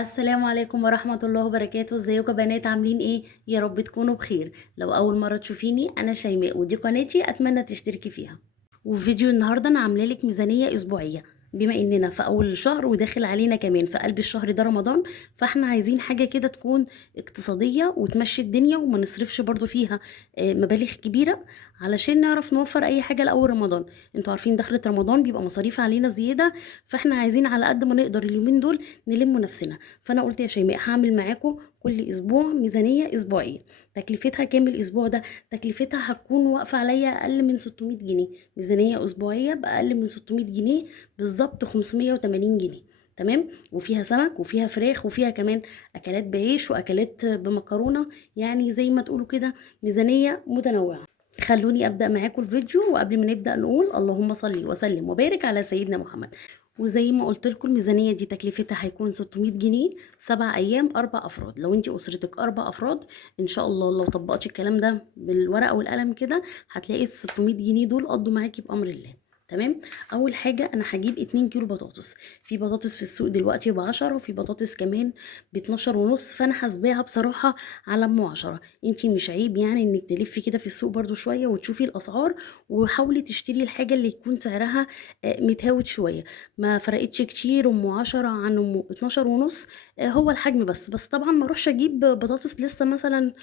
السلام عليكم ورحمة الله وبركاته. ازيكم يا بنات؟ عاملين ايه؟ يا رب تكونوا بخير. لو اول مرة تشوفيني، انا شيماء ودي قناتي، اتمنى تشتركي فيها. وفي فيديو النهاردة انا عامله لك ميزانية اسبوعية، بما اننا في اول الشهر وداخل علينا كمان في قلب الشهر ده رمضان. فاحنا عايزين حاجة كده تكون اقتصادية وتمشي الدنيا وما نصرفش برضو فيها مبالغ كبيرة، علشان نعرف نوفر اي حاجة لاول رمضان. انتوا عارفين دخلة رمضان بيبقى مصاريف علينا زيادة، فاحنا عايزين على قد ما نقدر اليومين دول نلم نفسنا. فانا قلت يا شيماء هعمل معاكم كل اسبوع ميزانيه اسبوعيه. تكلفتها كام الاسبوع ده؟ تكلفتها هتكون واقفه عليا اقل من 600 جنيه. ميزانيه اسبوعيه باقل من 600 جنيه، بالظبط 580 جنيه. تمام. وفيها سمك وفيها فراخ وفيها كمان اكلات بعيش واكلات بمكرونه، يعني زي ما تقولوا كده ميزانيه متنوعه. خلوني ابدا معاكم الفيديو، وقبل ما نبدا نقول اللهم صل وسلم وبارك على سيدنا محمد. وزي ما قلت لكم الميزانيه دي تكلفتها هيكون 600 جنيه، 7 ايام 4 افراد. لو انت اسرتك 4 افراد، ان شاء الله لو طبقتي الكلام ده بالورقه والقلم كده هتلاقي ال 600 جنيه دول قضوا معاكي بامر الله. تمام. اول حاجه انا هجيب 2 كيلو بطاطس. في بطاطس في السوق دلوقتي ب10، وفي بطاطس كمان ب12 ونص، فانا حاسباها بصراحه على ام 10. انتي مش عيب يعني انك تلفي كده في السوق برضو شويه وتشوفي الاسعار، وحاولي تشتري الحاجه اللي يكون سعرها متهاوت شويه. ما فرقتش كتير ام 10 عن ام 12 ونص. هو الحجم بس طبعا ما اروحش اجيب بطاطس لسه مثلا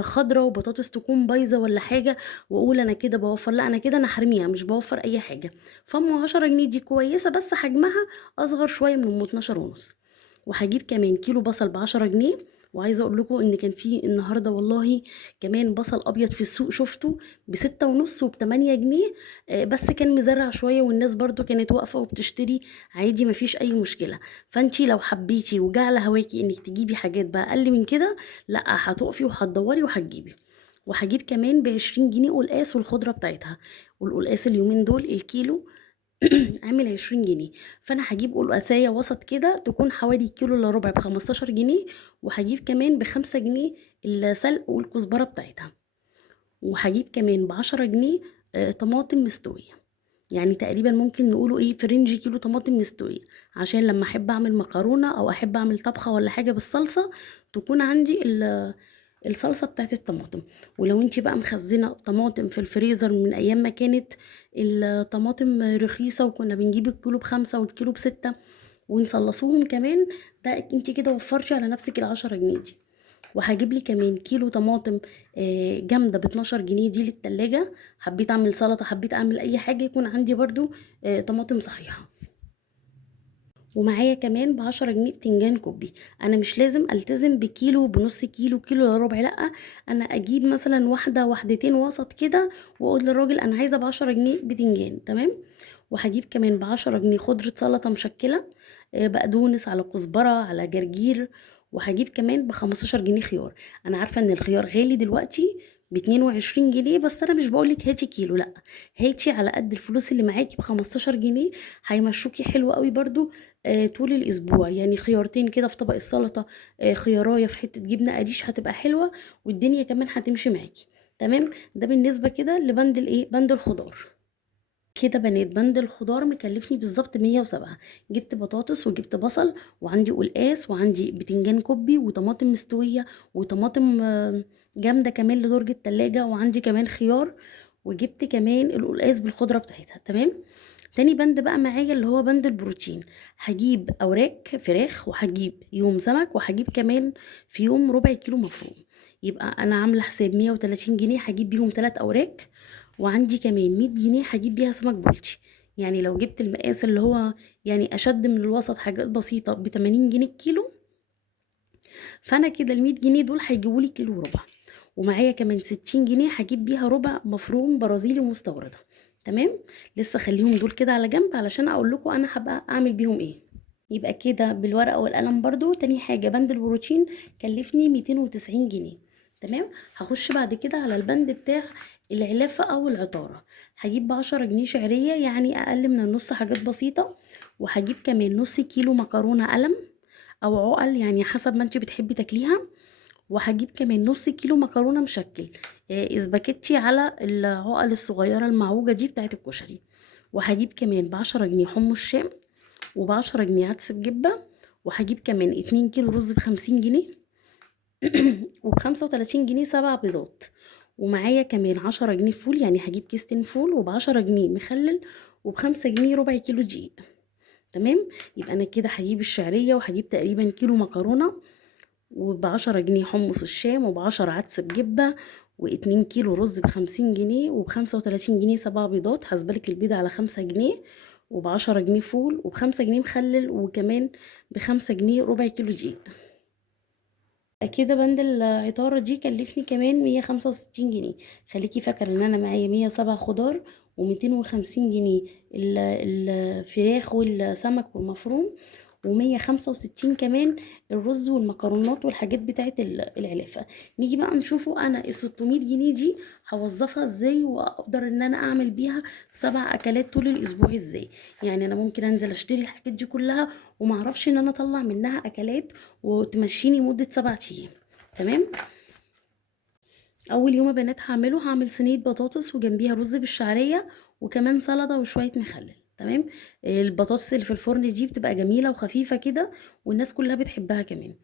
خضرة، وبطاطس تكون بايظه ولا حاجه، واقول انا كده بوفر. لا، انا كده انا حرميها، مش بوفر اي حاجه. فام 10 جنيه دي كويسه، بس حجمها اصغر شويه من ام 12 ونص. وهجيب كمان كيلو بصل ب10 جنيه. وعايزه اقول لكم ان كان في النهارده والله كمان بصل ابيض في السوق شفته ب6 ونص وب8 جنيه. بس كان مزرع شويه والناس برضو كانت واقفه وبتشتري عادي، مفيش اي مشكله. فانتي لو حبيتي وجع على هواكي انك تجيبي حاجات بقى اقل من كده، لا هتقفي وهتدوري وهتجيبي. وهجيب كمان ب20 جنيه قلقاس والخضره بتاعتها. والقلقاس اليومين دول الكيلو عامل 20 جنيه. فانا هجيب قلقاسية وسط كده تكون حوالي كيلو الا ربع ب15 جنيه. وهجيب كمان ب5 جنيه السلق والكزبرة بتاعتها. وهجيب كمان ب10 جنيه طماطم مستوية. يعني تقريبا ممكن نقوله ايه، في رينج كيلو طماطم مستوية، عشان لما احب اعمل مكرونة او احب اعمل طبخة ولا حاجة بالصلصة تكون عندي الصلصة بتاعت الطماطم. ولو انتي بقى مخزنة طماطم في الفريزر من ايام ما كانت الطماطم رخيصة وكنا بنجيب الكيلو ب5 والكيلو ب6 ونصلصوهم كمان، ده انتي كده وفرتي على نفسك ال10 جنيه دي. وهجيب لي كمان كيلو طماطم جامده ب12 جنيه دي للتلاجة. حبيت اعمل سلطه، حبيت اعمل اي حاجه يكون عندي برضو طماطم صحيحه. ومعايا كمان ب10 جنيه بتنجان كوبي. انا مش لازم التزم بكيلو بنص كيلو كيلو الا ربع، لا، انا اجيب مثلا واحده وحدتين وسط كده واقول للراجل انا عايزه ب10 جنيه بتنجان. تمام. وهجيب كمان ب10 جنيه خضره سلطه مشكله، بقدونس على كزبره على جرجير. وهجيب كمان ب15 جنيه خيار. انا عارفه ان الخيار غالي دلوقتي ب22 جنيه، بس انا مش بقولك هاتي كيلو، لا، هاتي على قد الفلوس اللي معاكي ب15 جنيه، هيمشوكي حلو قوي برضو طول الاسبوع. يعني خيارتين كده في طبق السلطه، خيارايه في حته جبنه قريش هتبقى حلوه، والدنيا كمان هتمشي معاكي. تمام. ده بالنسبه كده لبند الايه، بند الخضار. كده بنات بند الخضار مكلفني بالظبط 107. جبت بطاطس وجبت بصل وعندي قلقاس وعندي بتنجان كوبي وطماطم مستوية وطماطم جامدة كمان لدرج التلاجة، وعندي كمان خيار. وجبت كمان القلقاس بالخضرة بتاعتها. تمام. تاني بند بقى معايا اللي هو بند البروتين. هجيب اوراق فراخ، وهجيب يوم سمك، وهجيب كمان في يوم ربع كيلو مفروم. يبقى انا عامله حساب 130 جنيه هجيب بيهم 3 اوراق. وعندي كمان 100 جنيه هجيب بيها سمك بلطي. يعني لو جبت المقاس اللي هو يعني اشد من الوسط، حاجات بسيطه ب 80 جنيه الكيلو، فانا كده ال 100 جنيه دول هيجيبوا لي كيلو وربع. ومعايا كمان 60 جنيه هجيب بيها ربع مفروم برازيلي مستورده. تمام. لسه خليهم دول كده على جنب علشان اقول لكم انا هبقى اعمل بيهم ايه. يبقى كده بالورقه والقلم برضو. تاني حاجه بند البروتين كلفني 290 جنيه. تمام. هخش بعد كده على البند بتاع العلافه او العطاره. هجيب ب10 جنيه شعريه، يعني اقل من النص، حاجات بسيطه. وهجيب كمان نص كيلو مكرونه قلم او عقل، يعني حسب ما انت بتحبي تاكليها. وهجيب كمان نص كيلو مكرونه مشكل اسباجيتي على العقل الصغيره المعوجه دي بتاعت الكشري. وهجيب كمان ب10 جنيه حمص شام، وب10 جنيه عدس بجبه، وهجيب كمان 2 كيلو رز ب50 جنيه وب35 جنيه 7 بيضات، ومعايا كمان 10 جنيه فول، يعني هجيب كيستين فول وب10 جنيه مخلل وب5 جنيه ربع كيلو دقيق. تمام. يبقى انا كده هجيب الشعريه وهجيب تقريبا كيلو مكرونه، وب10 جنيه حمص الشام، وب10 عدس بجبه، و2 كيلو رز ب50 جنيه، وب35 جنيه 7 بيضات، هسبلك البيضة على 5 جنيه، وب10 جنيه فول، وب5 جنيه مخلل، وكمان ب5 جنيه ربع كيلو دقيق. كده بند العطارة دي كلفني كمان 165 جنيه. خليكي فاكرة ان انا معايا 107 خضار، و250 جنيه الفراخ والسمك والمفروم، و165 كمان الرز والمكرونات والحاجات بتاعت العلافة. نيجي بقى نشوفوا انا ال600 جنيه دي هوظفها ازاي، واقدر ان انا اعمل بيها 7 اكلات طول الاسبوع ازاي. يعني انا ممكن انزل اشتري الحاجات دي كلها ومعرفش ان انا اطلع منها اكلات وتمشيني مدة 7 ايام. تمام. اول يوم يا بنات هعمل صينيه بطاطس وجنبيها رز بالشعريه، وكمان سلطه وشويه مخلل. تمام. البطاطس اللي في الفرن دي بتبقى جميله وخفيفه كده، والناس كلها بتحبها كمان.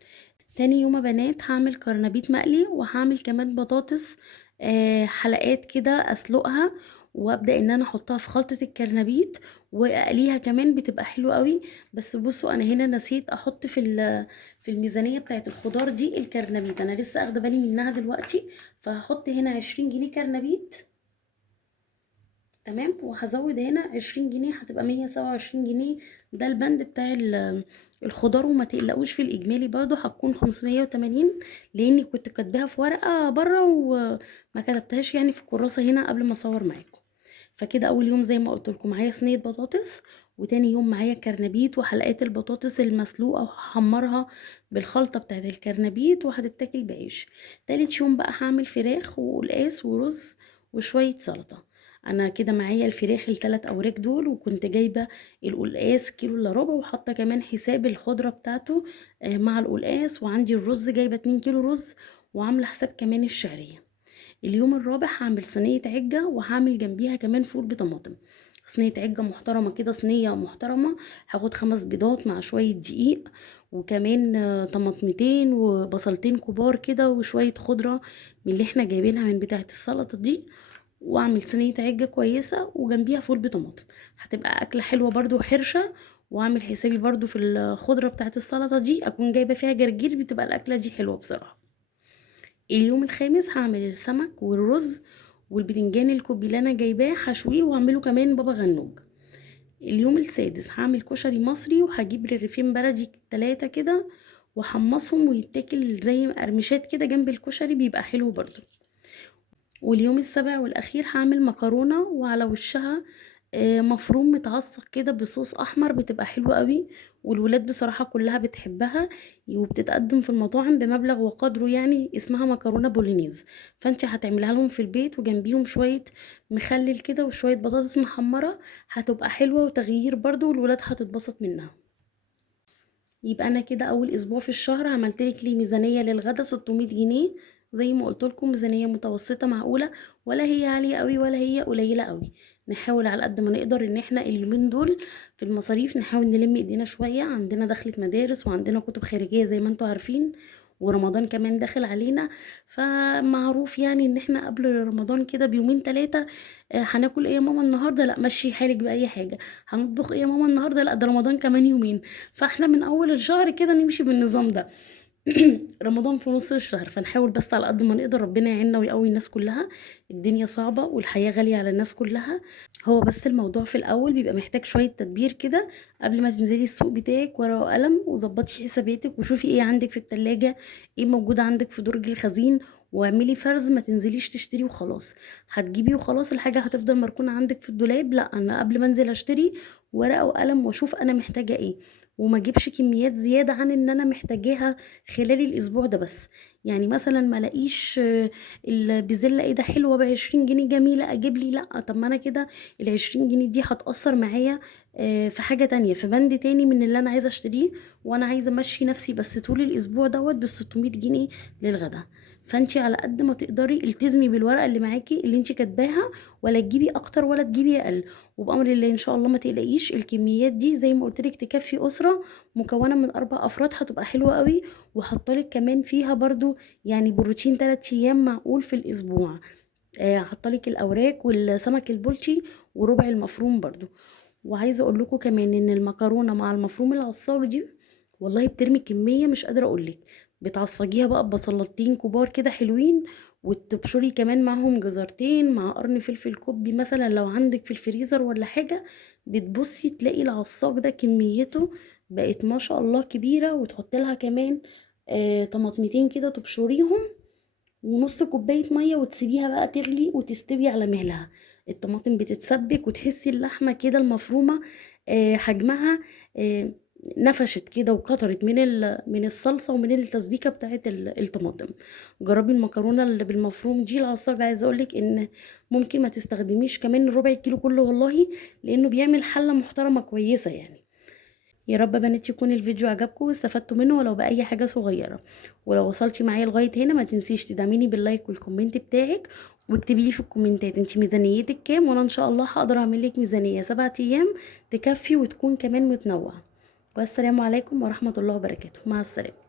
تاني يوم يا بنات هعمل كرنبيط مقلي، وهعمل كمان بطاطس حلقات كده اسلقها، وابدا ان انا احطها في خلطه الكرنبيط واقليها كمان، بتبقى حلوه قوي. بس بصوا انا هنا نسيت احط في الميزانيه بتاعت الخضار دي الكرنبيط، انا لسه اخده بالي منها دلوقتي. فهحط هنا 20 جنيه كرنبيط. تمام. وهزود هنا 20 جنيه، هتبقى 127 جنيه. ده البند بتاع الخضار. وما تقلقوش في الاجمالي برضو هتكون 580، لاني كنت كاتباها في ورقه بره وما كتبتهاش يعني في الكراسه هنا قبل ما اصور معاكم. فكده اول يوم زي ما قلت لكم معايا صينيه بطاطس، وتاني يوم معايا كرنبيط وحلقات البطاطس المسلوقه، وهحمرها بالخلطه بتاعت الكرنبيط وهتتاكل بعيش. تالت يوم بقى هعمل فراخ وقلقاس ورز وشويه سلطه. انا كده معايا الفراخ ال3 اوراق دول، وكنت جايبه القلقاس كيلو الا ربع، وحاطه كمان حساب الخضره بتاعته مع القلقاس. وعندي الرز جايبه 2 كيلو رز، وعامله حساب كمان الشعريه. اليوم الرابع هعمل صينيه عجه، وهعمل جنبيها كمان فول بطماطم. صينيه عجه محترمه كده، صينيه محترمه. هاخد 5 بيضات مع شويه دقيق، وكمان طماطمتين وبصلتين كبار كده، وشويه خضره من اللي احنا جايبينها من بتاعه السلطه دي، واعمل صينيه عجه كويسه وجنبيها فول بطماطم. هتبقى اكله حلوه برضو وحرشه. واعمل حسابي برضو في الخضره بتاعه السلطه دي اكون جايبه فيها جرجير، بتبقى الاكله دي حلوه بصراحه. اليوم الخامس هعمل السمك والرز والبتنجان الكوبي اللي انا جايباه، هشويه واعمله كمان بابا غنوج. اليوم السادس هعمل كشري مصري، وهجيب رغيفين بلدي 3 كده وحمصهم ويتاكل زي مقرمشات كده جنب الكشري، بيبقى حلو برضو. واليوم السابع والاخير هعمل مكرونه وعلى وشها مفروم متعصق كده بصوص احمر، بتبقى حلوه قوي. والولاد بصراحه كلها بتحبها، وبتتقدم في المطاعم بمبلغ وقدره، يعني اسمها مكرونه بولينيز. فانت هتعملها لهم في البيت، وجنبيهم شويه مخلل كده وشويه بطاطس محمره، هتبقى حلوه وتغيير برضو، والولاد هتتبسط منها. يبقى انا كده اول اسبوع في الشهر عملت لك لي ميزانيه للغدا 600 جنيه. زي ما قلت لكم ميزانيه متوسطه معقوله، ولا هي عاليه قوي ولا هي قليله قوي. نحاول على قد ما نقدر ان احنا اليومين دول في المصاريف نحاول نلم ايدينا شويه. عندنا دخلة مدارس وعندنا كتب خارجيه زي ما انتوا عارفين، ورمضان كمان داخل علينا. فمعروف يعني ان احنا قبل رمضان كده بيومين 3 هناكل ايه يا ماما النهارده؟ لا مشي حالك باي حاجه. هنطبخ ايه يا ماما النهارده؟ لا ده رمضان كمان يومين. فاحنا من اول الشهر كده نمشي بالنظام ده. رمضان في نص الشهر، فنحاول بس على قد ما نقدر ربنا يعيننا ويقوي الناس كلها. الدنيا صعبة والحياة غالية على الناس كلها. هو بس الموضوع في الاول بيبقى محتاج شوية تدبير كده. قبل ما تنزلي السوق بتاعك ورقة وقلم وظبطي حساباتك، وشوفي ايه عندك في التلاجة، ايه موجود عندك في درج الخزين، واعملي فرز. ما تنزليش تشتري وخلاص، هتجيبي وخلاص الحاجة هتفضل مركونة عندك في الدولاب. لا، انا قبل ما انزل اشتري ورقة وقلم واشوف انا محتاجة ايه، وما اجيبش كميات زيادة عن ان انا محتاجاها خلال الاسبوع ده بس. يعني مثلا ما لاقيش البزلة ايه ده حلوة ب20 جنيه جميلة اجيب لي، لا طب ما انا كده ال20 جنيه دي هتأثر معايا في حاجة تانية، في بند تاني من اللي انا عايزة اشتريه، وانا عايزة امشي نفسي بس طول الاسبوع دوت بال600 جنيه للغدا. فانتي على قد ما تقدري التزمي بالورقة اللي معاكي اللي انتي كاتباها، ولا تجيبي اكتر ولا تجيبي اقل. وبامر الله ان شاء الله ما تقلقيش، الكميات دي زي ما قلت لك تكفي اسرة مكونة من 4 افراد، هتبقى حلوة قوي. وحطلك كمان فيها برضو يعني بروتين 3 ايام معقول في الاسبوع. حطلك الاوراق والسمك البلطي وربع المفروم برضو. وعايزه اقول لكم كمان ان المكرونه مع المفروم العصاج دي والله بترمي كميه مش قادره اقولك. بتعصجيها بقى ببصلتين كبار كده حلوين، وتبشري كمان معاهم جزرتين مع قرن فلفل كوبي مثلا لو عندك في الفريزر ولا حاجه. بتبصي تلاقي العصاج ده كميته بقت ما شاء الله كبيره، وتحط لها كمان طماطمتين كده تبشريهم، ونص كوباية مية وتسيبيها بقى تغلي وتستوي على مهلها. الطماطم بتتسبك وتحسي اللحمة كده المفرومة حجمها آه، نفشت كده وكترت من الصلصة ومن التسبيكة بتاعت الطماطم. جربي المكرونة اللي بالمفروم دي العصاج، عايزة اقولك ان ممكن ما تستخدميش كمان الربع كيلو كله والله، لانه بيعمل حلة محترمة كويسة يعني. يا رب بنات يكون الفيديو عجبكم واستفدتوا منه ولو بأي حاجة صغيرة. ولو وصلتي معايا لغاية هنا ما تنسيش تدعميني باللايك والكومنت بتاعك، واكتبي لي في الكومنتات انت ميزانيتك كام، وانا ان شاء الله هقدر اعمل لك ميزانية 7 ايام تكفي وتكون كمان متنوعة. والسلام عليكم ورحمة الله وبركاته، مع السلامة.